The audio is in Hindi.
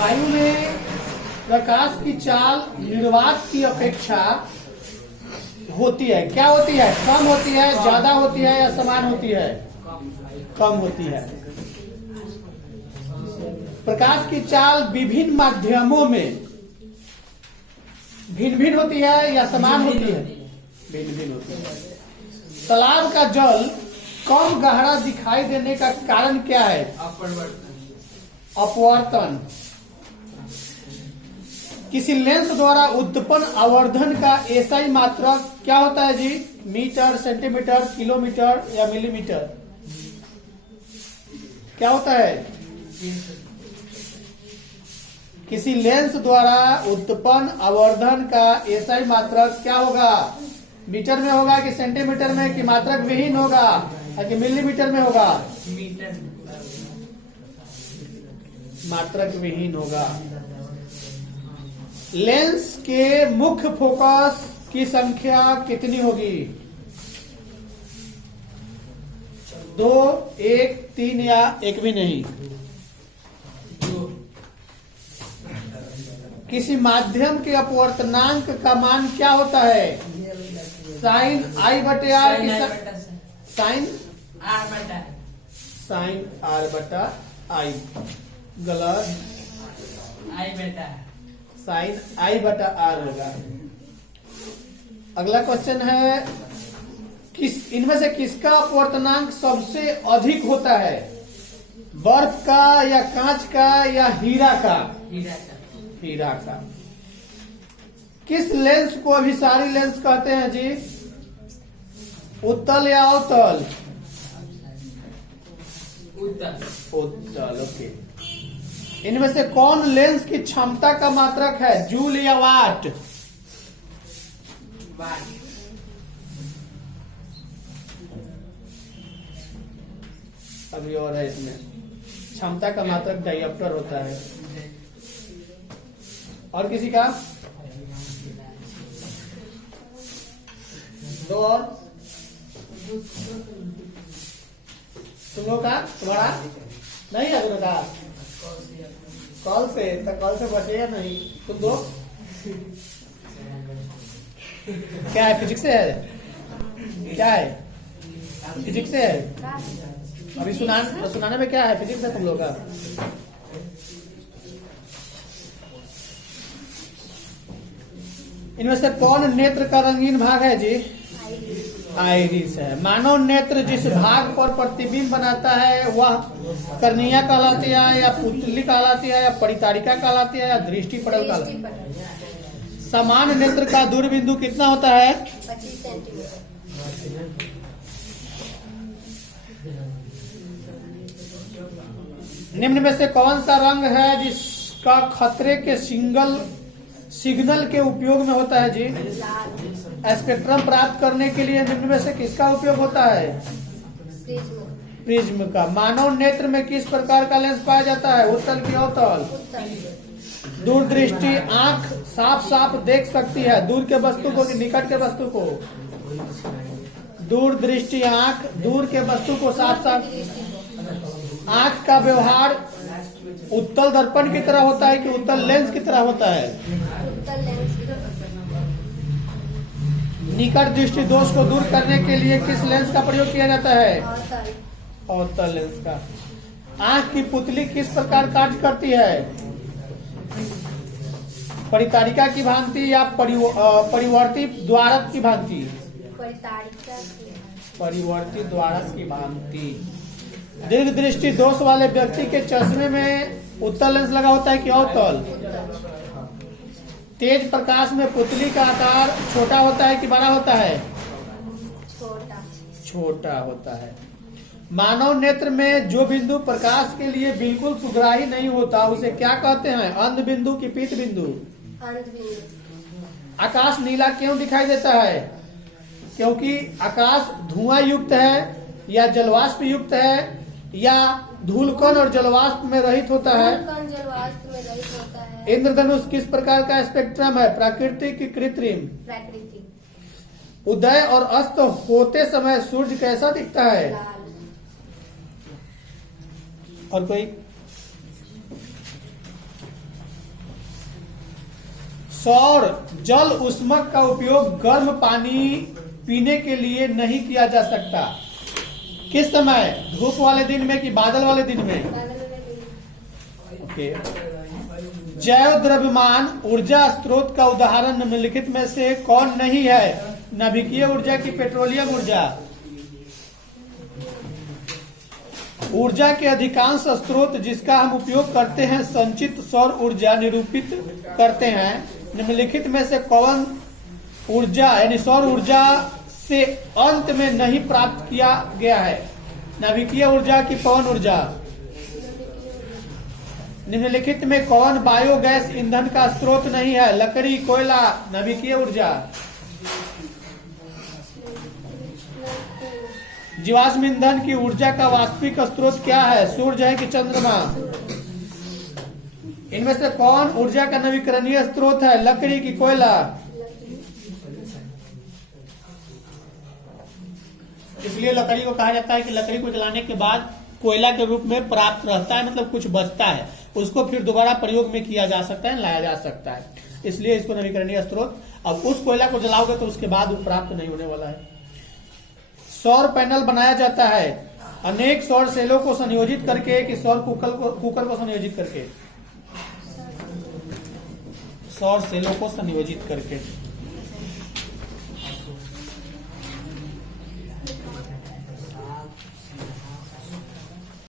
वायु में प्रकाश की चाल निर्वात की अपेक्षा होती है, क्या होती है? कम होती है, ज्यादा होती है या समान होती है? कम होती है। प्रकाश की चाल विभिन्न माध्यमों में भिन्न भिन्न होती है या समान होती है? भिन्न भिन्न होती है। तालाब का जल कम गहरा दिखाई देने का कारण क्या है? अपवर्तन। किसी लेंस द्वारा उत्पन्न आवर्धन का एसआई मात्रक क्या होता है जी? मीटर, सेंटीमीटर, किलोमीटर या मिलीमीटर? क्या होता है? किसी लेंस द्वारा उत्पन्न आवर्धन का एसआई मात्रक क्या होगा? मीटर में होगा कि सेंटीमीटर में, कि मात्रक विहीन होगा या कि मिलीमीटर में होगा? मात्रक विहीन होगा। लेंस के मुख्य फोकस की संख्या कितनी होगी? 2, 1, 3 या एक भी नहीं? किसी माध्यम के अपवर्तनांक का मान क्या होता है? साइन आई बटे आर, साइन आर बटा आई। गलत, साइन आई बटा आर होगा। अगला क्वेश्चन है, इनमें से किसका अपवर्तनांक सबसे अधिक होता है? बर्फ का या कांच का या हीरा का? हीरा का। किस लेंस को अभिसारी लेंस कहते हैं जी? उत्तल या अवतल? उत्तल, ओके। इनमें से कौन लेंस की क्षमता का मात्रक है? जूल या वाट? अभी और है, इसमें क्षमता का मात्रक डायोप्टर होता है। और किसी का? दो और? तुम लोग का? तुम्हारा नहीं है? तुम का कॉल से, तो कॉल से बचेगा नहीं। तुम दो क्या है? फिजिक्स से है? क्या है? फिजिक्स से है? अभी सुनाने में क्या है? फिजिक्स है तुम लोग का। इनमें से कौन नेत्र का रंगीन भाग है जी? आइरिस है। मानव नेत्र जिस भाग पर प्रतिबिंब बनाता है वह कर्निया कहलाती है या पुतली कहलाती है या परितारिका कहलाती है या दृष्टि पटल कहलाती है? समान नेत्र का दूर बिंदु कितना होता है? 25 सेंटीमीटर। निम्न में से कौन सा रंग है जिसका खतरे के सिग्नल के उपयोग में होता है जी? स्पेक्ट्रम प्राप्त करने के लिए निम्न में से किसका उपयोग होता है? प्रिज्म का। मानव नेत्र में किस प्रकार का लेंस पाया जाता है? उत्तल की अवतल? दूरदृष्टि आंख साफ साफ देख सकती है दूर के वस्तु को कि निकट के वस्तु को? दूरदृष्टि आंख दूर के वस्तु को साफ साफ। आंख का व्यवहार उत्तल दर्पण की तरह होता है कि उत्तल लेंस की तरह होता है? निकट दृष्टि दोष को दूर करने के लिए किस लेंस का प्रयोग किया जाता है? अवतल लेंस का। आंख की पुतली किस प्रकार कार्य करती है? परितारिका की भांति या परिवर्ती द्वारक की भांति? परिवर्ती द्वारक की भांति। दीर्घ दृष्टि दोष वाले व्यक्ति के चश्मे में उत्तल लेंस लगा होता है कि अवतल? तेज प्रकाश में पुतली का आकार छोटा होता है कि बड़ा होता है? छोटा होता है। मानव नेत्र में जो बिंदु प्रकाश के लिए बिल्कुल सुग्राही नहीं होता उसे क्या कहते हैं? अंध बिंदु की पीत बिंदु? आकाश नीला क्यों दिखाई देता है? क्योंकि आकाश धुआं युक्त है या जलवाष्प युक्त है या धूलकण और जलवाष्प में रहित होता है? इंद्रधनुष किस प्रकार का स्पेक्ट्रम है? प्राकृतिक की कृत्रिम? प्राकृतिक। उदय और अस्त होते समय सूर्य कैसा दिखता है? और कोई? सौर जल ऊष्मक का उपयोग गर्म पानी पीने के लिए नहीं किया जा सकता। किस समय? धूप वाले दिन में कि बादल वाले दिन में? ओके। जैव द्रव्यमान ऊर्जा स्रोत का उदाहरण निम्नलिखित में से कौन नहीं है? नाभिकीय ऊर्जा की पेट्रोलियम ऊर्जा? ऊर्जा के अधिकांश स्रोत जिसका हम उपयोग करते हैं संचित सौर ऊर्जा निरूपित करते हैं। निम्नलिखित में से कौन ऊर्जा यानी सौर ऊर्जा से अंत में नहीं प्राप्त किया गया है? नाभिकीय ऊर्जा की पवन ऊर्जा? निम्नलिखित में कौन बायोगैस ईंधन का स्रोत नहीं है? लकड़ी, कोयला, नाभिकीय ऊर्जा? जीवाश्म ईंधन की ऊर्जा का वास्तविक स्रोत क्या है? सूर्य है कि चंद्रमा? इनमें से कौन ऊर्जा का नवीकरणीय स्रोत है? लकड़ी की कोयला? इसलिए लकड़ी को कहा जाता है कि लकड़ी को जलाने के बाद कोयला के रूप में प्राप्त रहता है, मतलब कुछ बचता है, उसको फिर दोबारा प्रयोग में किया जा सकता है, लाया जा सकता है, इसलिए इसको नवीकरणीय स्रोत। अब उस कोयला को जलाओगे तो उसके बाद वो प्राप्त नहीं होने वाला है। सौर पैनल बनाया जाता है अनेक सौर सेलों को संयोजित करके कि सौर कुकर को संयोजित करके? सौर सेलों को संयोजित करके।